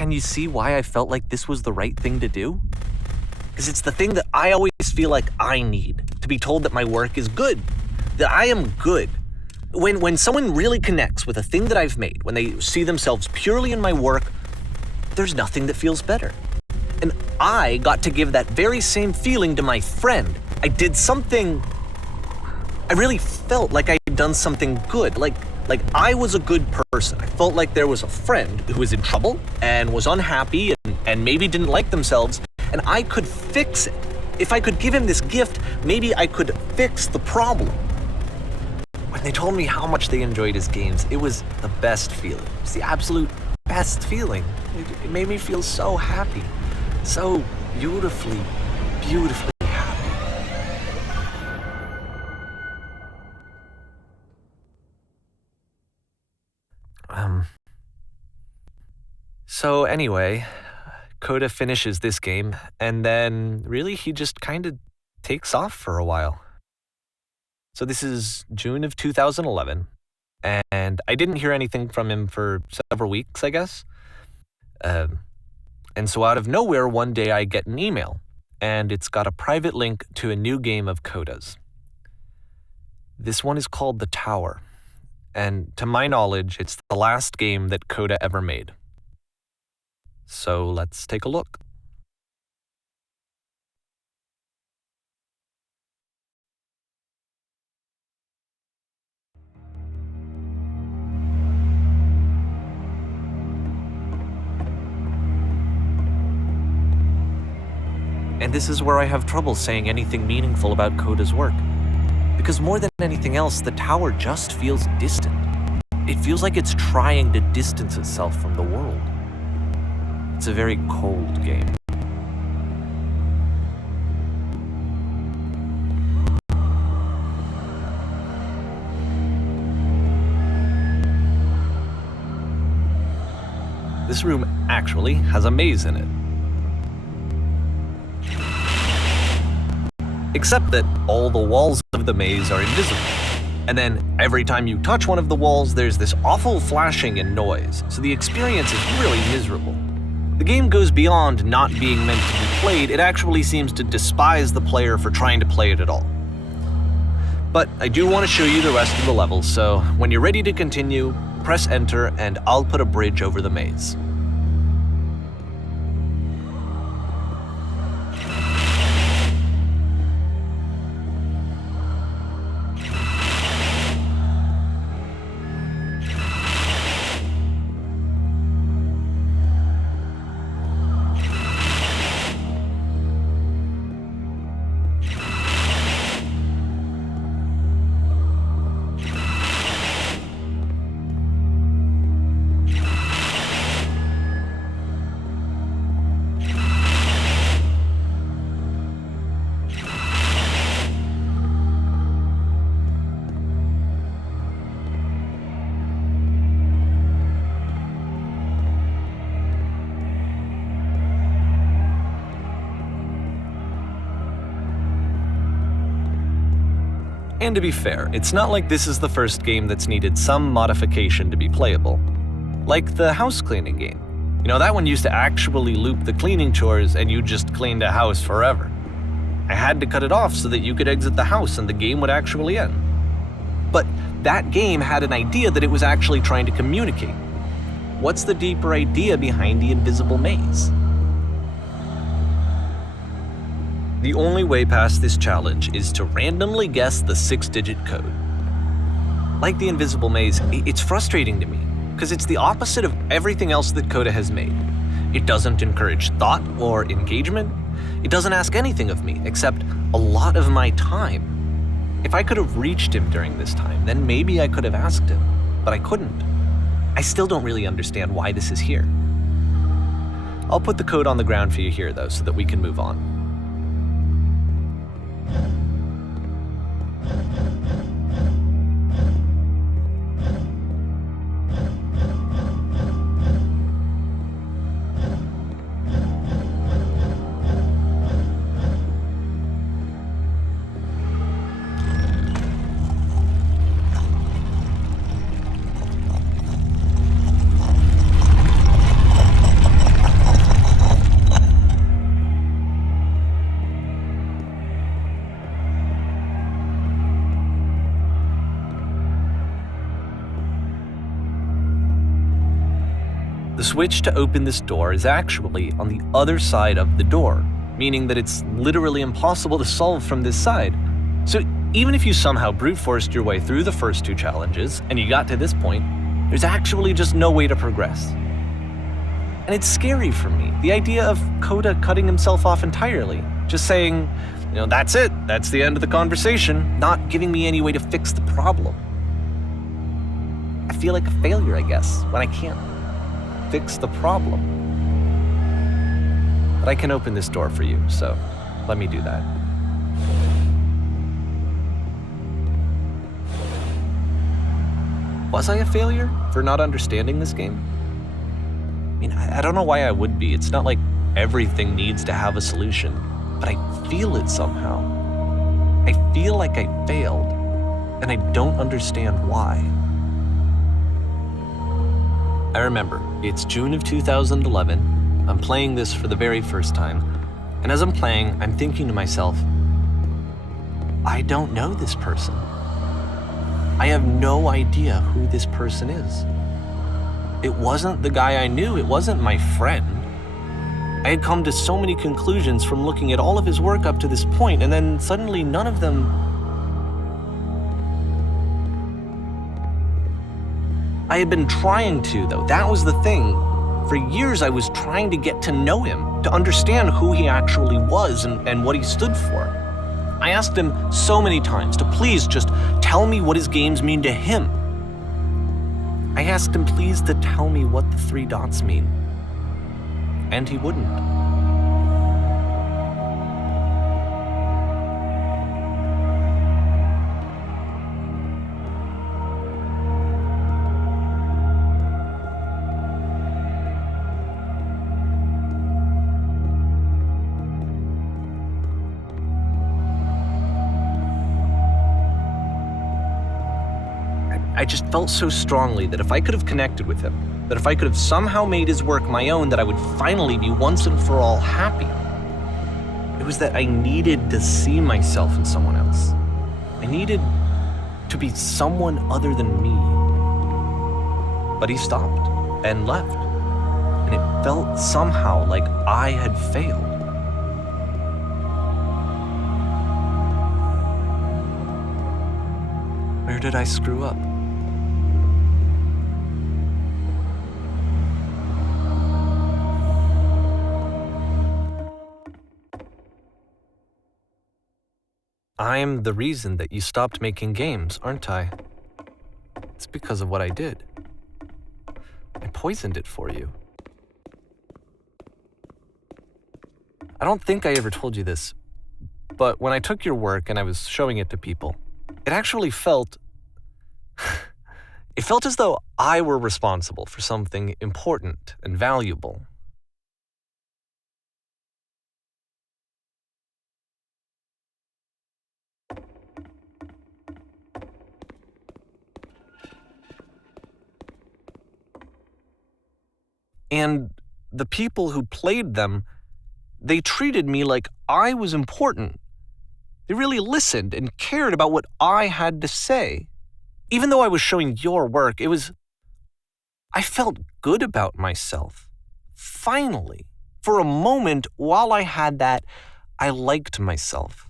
can you see why I felt like this was the right thing to do? Because it's the thing that I always feel like I need, to be told that my work is good, that I am good. When someone really connects with a thing that I've made, when they see themselves purely in my work, there's nothing that feels better. And I got to give that very same feeling to my friend. I did something, I really felt like I had done something good, like I was a good person. I felt like there was a friend who was in trouble and was unhappy and maybe didn't like themselves, and I could fix it. If I could give him this gift, maybe I could fix the problem. When they told me how much they enjoyed his games, it was the best feeling. It was the absolute best feeling. It made me feel so happy, so beautifully, beautifully happy. So anyway, Coda finishes this game, and then really he just kind of takes off for a while. So this is June of 2011, and I didn't hear anything from him for several weeks, I guess. And so out of nowhere, one day I get an email, and it's got a private link to a new game of Coda's. This one is called The Tower, and to my knowledge, it's the last game that Coda ever made. So let's take a look. And this is where I have trouble saying anything meaningful about Coda's work. Because more than anything else, The Tower just feels distant. It feels like it's trying to distance itself from the world. It's a very cold game. This room actually has a maze in it. Except that all the walls of the maze are invisible. And then every time you touch one of the walls, there's this awful flashing and noise, so the experience is really miserable. The game goes beyond not being meant to be played, it actually seems to despise the player for trying to play it at all. But I do want to show you the rest of the levels, so when you're ready to continue, press enter and I'll put a bridge over the maze. And to be fair, it's not like this is the first game that's needed some modification to be playable. Like the house cleaning game. You know, that one used to actually loop the cleaning chores and you just cleaned a house forever. I had to cut it off so that you could exit the house and the game would actually end. But that game had an idea that it was actually trying to communicate. What's the deeper idea behind the invisible maze? The only way past this challenge is to randomly guess the 6-digit code. Like the invisible maze, it's frustrating to me, because it's the opposite of everything else that Coda has made. It doesn't encourage thought or engagement. It doesn't ask anything of me, except a lot of my time. If I could have reached him during this time, then maybe I could have asked him, but I couldn't. I still don't really understand why this is here. I'll put the code on the ground for you here, though, so that we can move on. The switch to open this door is actually on the other side of the door, meaning that it's literally impossible to solve from this side. So even if you somehow brute forced your way through the first 2 challenges and you got to this point, there's actually just no way to progress. And it's scary for me, the idea of Kota cutting himself off entirely, just saying, that's it, that's the end of the conversation, not giving me any way to fix the problem. I feel like a failure, I guess, when I can't fix the problem. But I can open this door for you, so let me do that. Was I a failure for not understanding this game? I don't know why I would be. It's not like everything needs to have a solution, but I feel it somehow. I feel like I failed, and I don't understand why. I remember, it's June of 2011. I'm playing this for the very first time, and as I'm playing, I'm thinking to myself, I don't know this person. I have no idea who this person is. It wasn't the guy I knew, it wasn't my friend. I had come to so many conclusions from looking at all of his work up to this point, and then suddenly none of them... I had been trying to, though. That was the thing. For years, I was trying to get to know him, to understand who he actually was and what he stood for. I asked him so many times to please just tell me what his games mean to him. I asked him please to tell me what the 3 dots mean. And he wouldn't. I just felt so strongly that if I could have connected with him, that if I could have somehow made his work my own, that I would finally be once and for all happy. It was that I needed to see myself in someone else. I needed to be someone other than me. But he stopped and left, and it felt somehow like I had failed. Where did I screw up? I'm the reason that you stopped making games, aren't I? It's because of what I did. I poisoned it for you. I don't think I ever told you this, but when I took your work and I was showing it to people, it actually felt... it felt as though I were responsible for something important and valuable. And the people who played them, they treated me like I was important. They really listened and cared about what I had to say. Even though I was showing your work, I felt good about myself. Finally, for a moment, while I had that, I liked myself.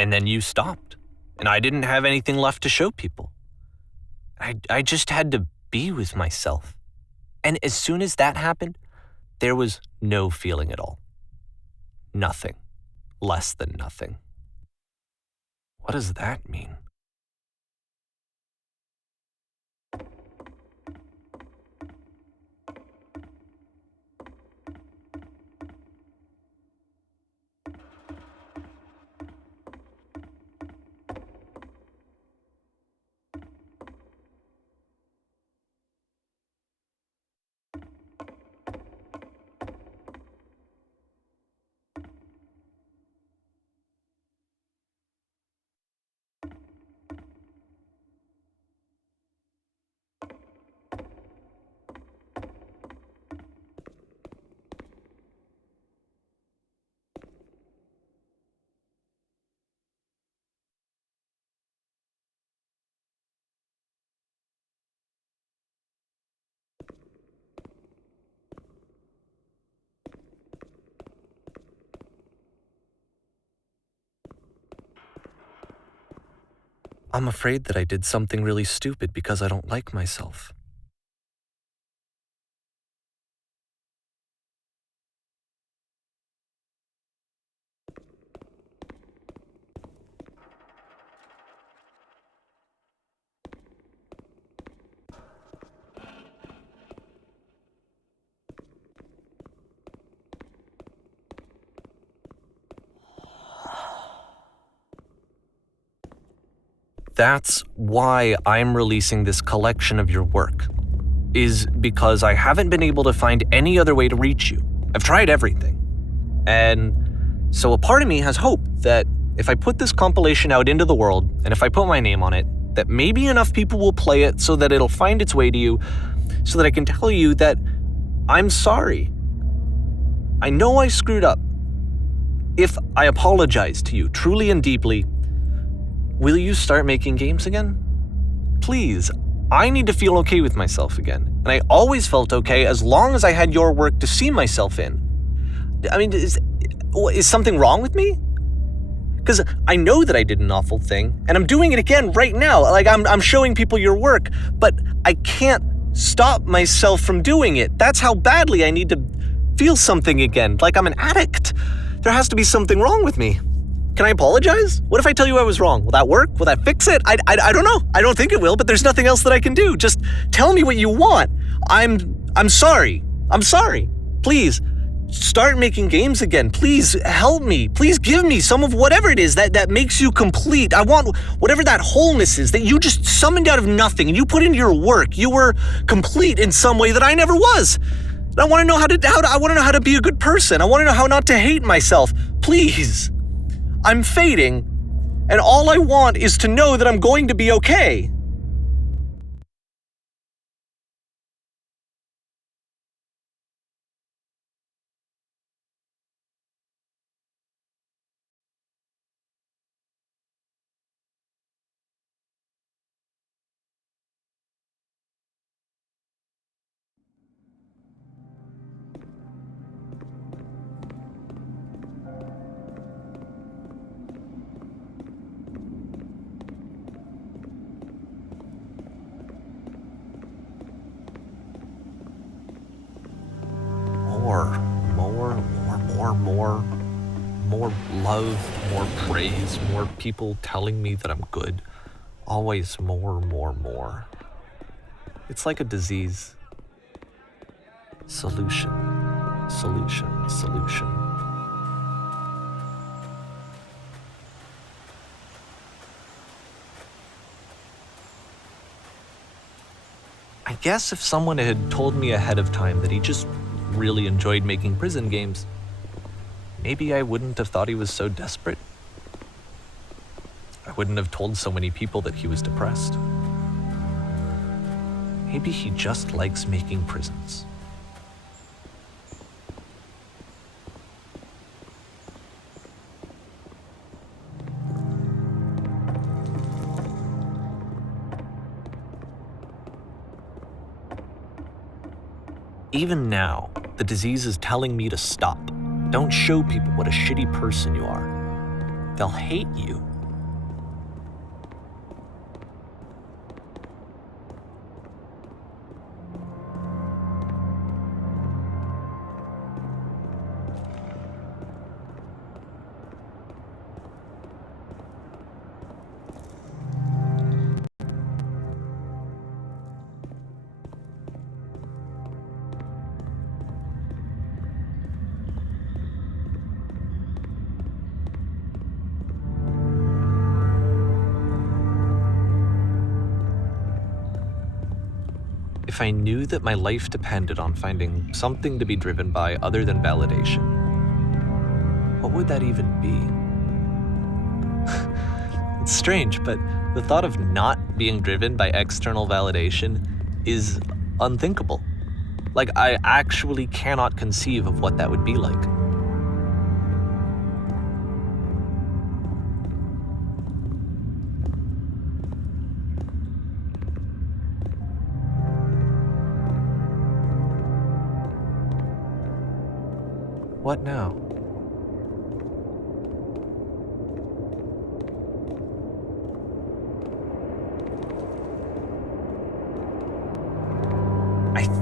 And then you stopped, and I didn't have anything left to show people. I just had to be with myself. And as soon as that happened, there was no feeling at all. Nothing. Less than nothing. What does that mean? I'm afraid that I did something really stupid because I don't like myself. That's why I'm releasing this collection of your work, is because I haven't been able to find any other way to reach you. I've tried everything. And so a part of me has hope that if I put this compilation out into the world, and if I put my name on it, that maybe enough people will play it so that it'll find its way to you, so that I can tell you that I'm sorry. I know I screwed up. If I apologize to you truly and deeply, will you start making games again? Please, I need to feel okay with myself again. And I always felt okay as long as I had your work to see myself in. I mean, is something wrong with me? Because I know that I did an awful thing, and I'm doing it again right now. Like, I'm showing people your work, but I can't stop myself from doing it. That's how badly I need to feel something again, like I'm an addict. There has to be something wrong with me. Can I apologize? What if I tell you I was wrong? Will that work? Will that fix it? I don't know. I don't think it will, but there's nothing else that I can do. Just tell me what you want. I'm sorry. I'm sorry. Please, start making games again. Please help me. Please give me some of whatever it is that makes you complete. I want whatever that wholeness is that you just summoned out of nothing and you put into your work. You were complete in some way that I never was. And I want to know I want to know how to be a good person. I want to know how not to hate myself. Please. I'm fading, and all I want is to know that I'm going to be okay. More love, more praise, more people telling me that I'm good. Always more. It's like a disease. Solution. I guess if someone had told me ahead of time that he just really enjoyed making prison games, maybe I wouldn't have thought he was so desperate. I wouldn't have told so many people that he was depressed. Maybe he just likes making prisons. Even now, the disease is telling me to stop. Don't show people what a shitty person you are. They'll hate you. If I knew that my life depended on finding something to be driven by other than validation, what would that even be? It's strange, but the thought of not being driven by external validation is unthinkable. Like, I actually cannot conceive of what that would be like. What now?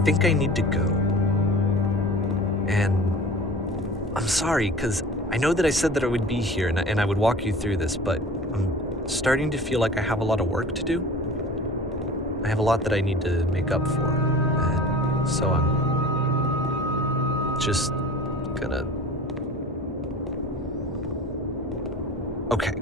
think I need to go. And I'm sorry, because I know that I said that I would be here and I would walk you through this, but I'm starting to feel like I have a lot of work to do. I have a lot that I need to make up for. And so I'm just gonna... Okay.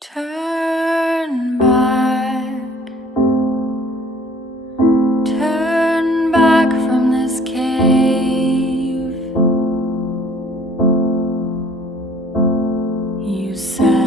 Turn back, turn back from this cave. You said